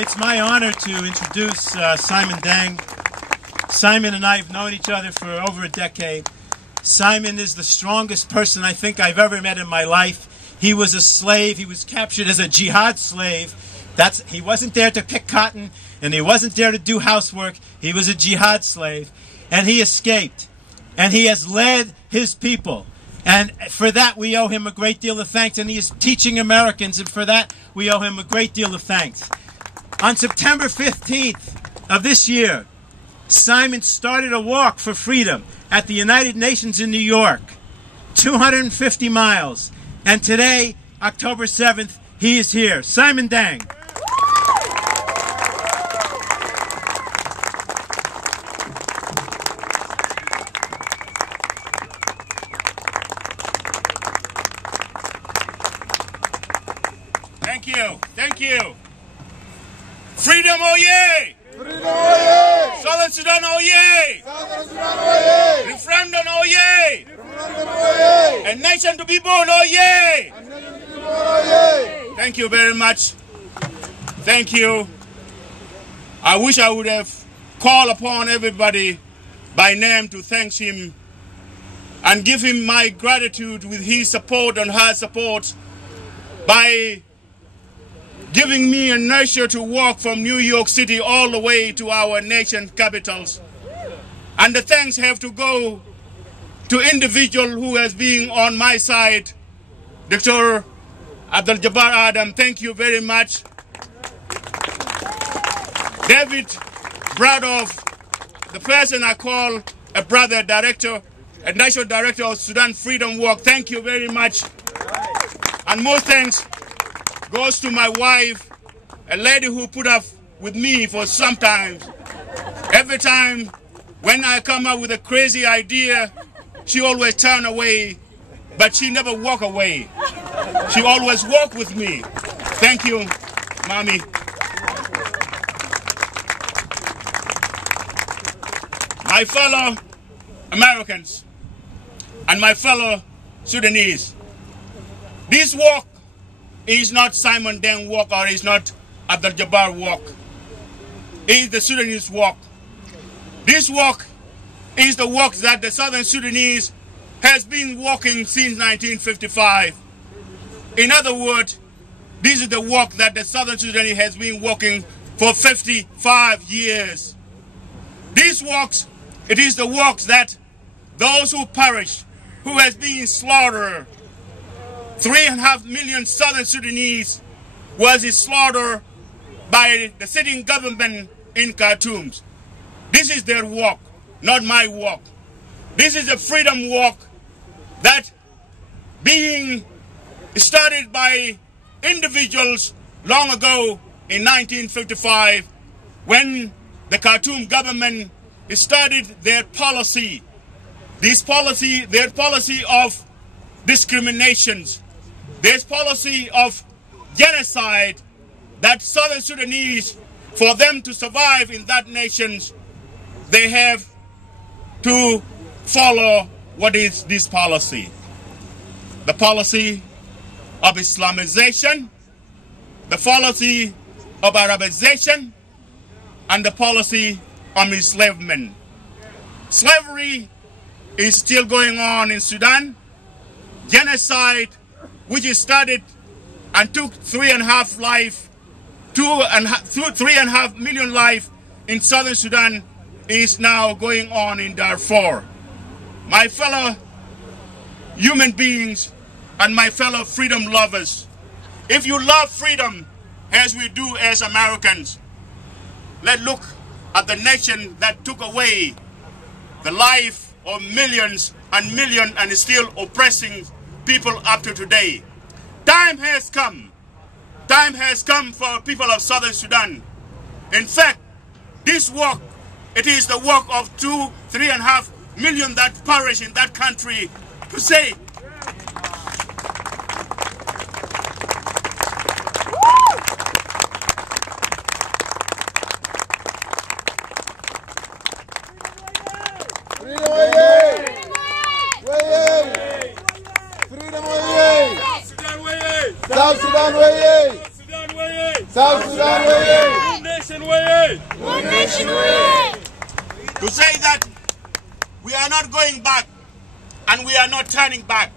It's my honor to introduce Simon Deng. Simon and I have known each other for over a decade. Simon is the strongest person I think I've ever met in my life. He was a slave. He was captured as a jihad slave. He wasn't there to pick cotton, and he wasn't there to do housework. He was a jihad slave, and he escaped. And he has led his people. And for that, we owe him a great deal of thanks. And he is teaching Americans, and for that, we owe him a great deal of thanks. On September 15th of this year, Simon started a walk for freedom at the United Nations in New York, 250 miles. And today, October 7th, he is here. Simon Deng. Thank you. Thank you. Freedom, oh yay! Freedom, oh yay! Southern Sudan, oh yay! Southern Sudan, oh yay! Referendum, oh yay! Referendum, oh yay! A nation to be born, oh yay! A nation to be born, oh yay! Thank you very much. Thank you. I wish I would have called upon everybody by name to thank him and give him my gratitude with his support and her support by giving me a nurture to walk from New York City all the way to our nation capitals. And the thanks have to go to individual who has been on my side. Dr. Abdul Jabbar Adam, thank you very much. David Bradoff, the person I call a brother director, a national director of Sudan Freedom Walk, thank you very much. And most thanks goes to my wife, a lady who put up with me for some time. Every time when I come up with a crazy idea, she always turn away, but she never walk away. She always walk with me. Thank you, Mommy. My fellow Americans and my fellow Sudanese, this walk is not Simon Deng walk or is not Abdul Jabbar walk. It is the Sudanese walk. This walk is the walk that the Southern Sudanese has been walking since 1955. In other words, this is the walk that the Southern Sudanese has been walking for 55 years. These walks, it is the walks that those who perished, who has been slaughtered, 3.5 million Southern Sudanese was slaughtered by the sitting government in Khartoum. This is their walk, not my walk. This is a freedom walk that being started by individuals long ago in 1955 when the Khartoum government started their policy. Their policy of discriminations, this policy of genocide, that Southern Sudanese, for them to survive in that nation, they have to follow what is this policy. The policy of Islamization, the policy of Arabization, and the policy of enslavement. Slavery is still going on in Sudan. Genocide, which is started and took 3.5 million lives in Southern Sudan, is now going on in Darfur. My fellow human beings and my fellow freedom lovers, if you love freedom as we do as Americans, let's look at the nation that took away the life of millions and millions and is still oppressing people up to today. Time has come. Time has come for people of Southern Sudan. In fact, this work, it is the work of 3.5 million that perish in that country to say, Freedom, oh yay! Freedom, oh yay! South Sudan, way! South Sudan, way! One nation, way! To say that we are not going back and we are not turning back.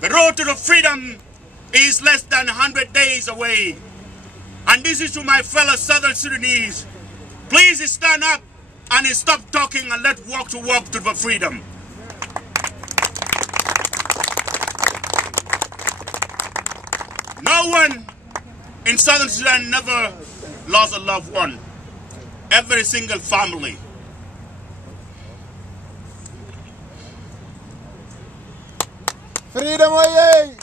The road to the freedom is less than 100 days away. And this is to my fellow Southern Sudanese. Please stand up and stop talking and let's walk to the freedom. No one in Southern Sudan never lost a loved one. Every single family. Freedom way!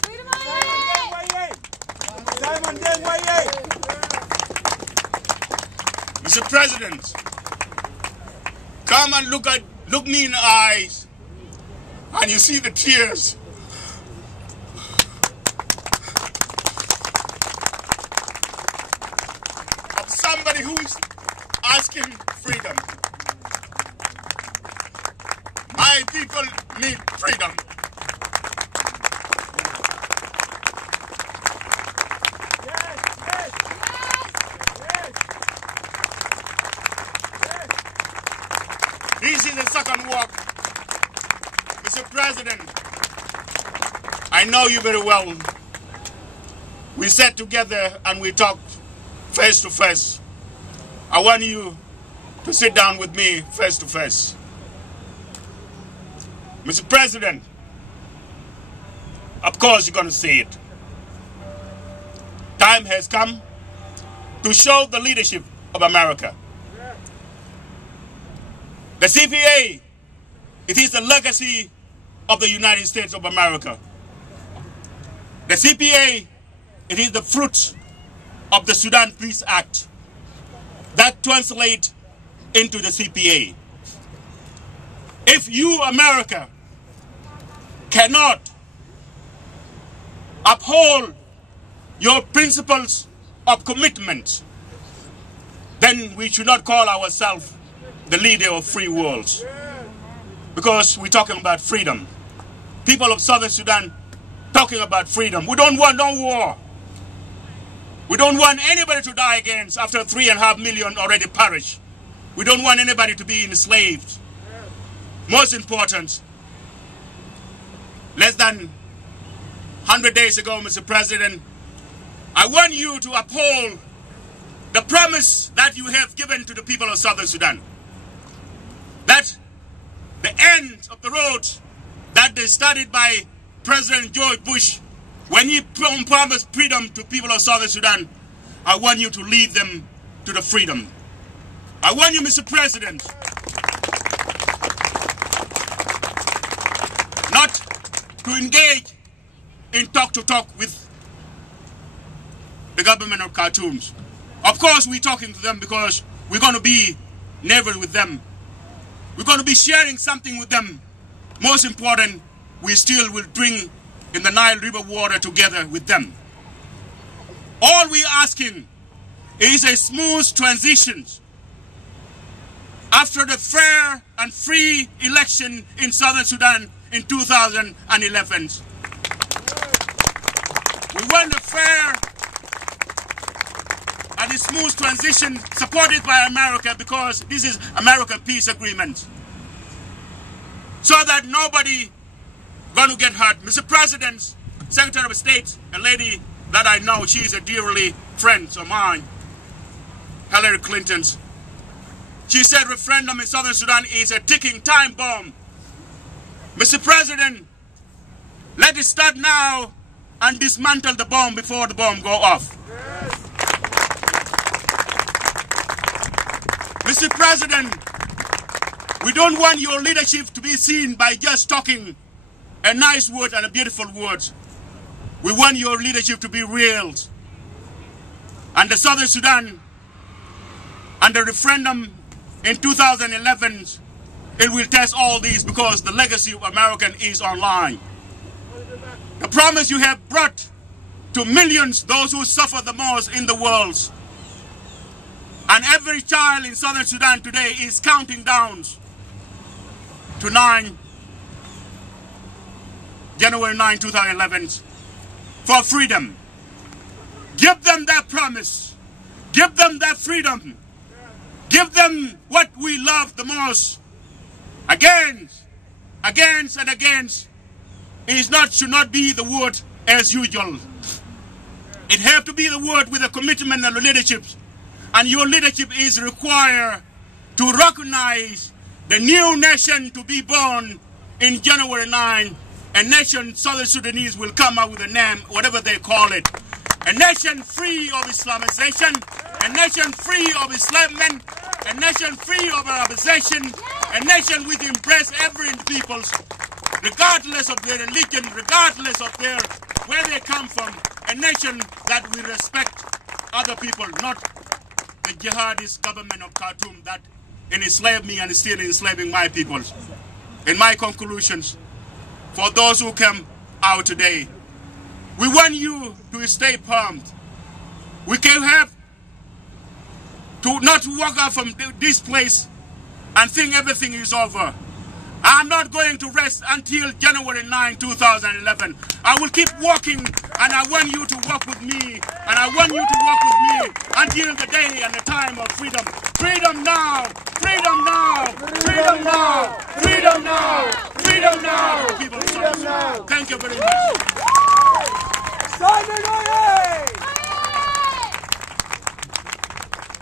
Simon Deng, way! Mr. President, come and look me in the eyes, and you see the tears. Of somebody who is asking freedom. My people need freedom. This is the second walk. Mr. President, I know you very well. We sat together and we talked face to face. I want you to sit down with me face to face. Mr. President, of course you're going to see it. Time has come to show the leadership of America. The CPA, it is the legacy of the United States of America. The CPA, it is the fruit of the Sudan Peace Act that translates into the CPA. If you, America, cannot uphold your principles of commitment, then we should not call ourselves the leader of free worlds, because we're talking about freedom. People of Southern Sudan talking about freedom. We don't want no war. We don't want anybody to die against after 3.5 million already perished. We don't want anybody to be enslaved. Most important, less than 100 days ago, Mr. President, I want you to uphold the promise that you have given to the people of Southern Sudan. That the end of the road that they started by President George Bush when he promised freedom to people of Southern Sudan, I want you to lead them to the freedom. I want you, Mr. President, not to engage in talk with the government of Khartoum. Of course, we're talking to them because we're going to be neighbors with them. We're going to be sharing something with them. Most important, we still will drink in the Nile River water together with them. All we're asking is a smooth transition after the fair and free election in Southern Sudan in 2011. We want a fair and a smooth transition supported by America, because this is American peace agreement, so that nobody going to get hurt. Mr. President, Secretary of State, a lady that I know, she is a dearly friend of mine, Hillary Clinton. She said referendum in Southern Sudan is a ticking time bomb. Mr. President, let it start now and dismantle the bomb before the bomb go off. Mr. President, we don't want your leadership to be seen by just talking a nice word and a beautiful word. We want your leadership to be real. And the Southern Sudan and the referendum in 2011, it will test all these, because the legacy of American is online. The promise you have brought to millions, those who suffer the most in the world. And every child in Southern Sudan today is counting down to January 9, 2011 for freedom. Give them that promise. Give them that freedom. Give them what we love the most. Against and against should not be the word as usual. It have to be the word with a commitment and leadership. And your leadership is required to recognize the new nation to be born in January 9. A nation Southern Sudanese will come up with a name, whatever they call it. A nation free of Islamization, a nation free of enslavement, a nation free of Arabization, a nation which embrace every people, regardless of their religion, regardless of where they come from. A nation that will respect other people, not the jihadist government of Khartoum that enslaved me and is still enslaving my people. In my conclusions, for those who come out today, we want you to stay firm. We can have to not walk out from this place and think everything is over. I'm not going to rest until January 9, 2011. I will keep walking, and I want you to walk with me, and I want you to walk with me until the day and the time of freedom. Freedom now! Freedom now! Freedom now! Freedom now! Freedom now! People, thank you very much. Simon Deng!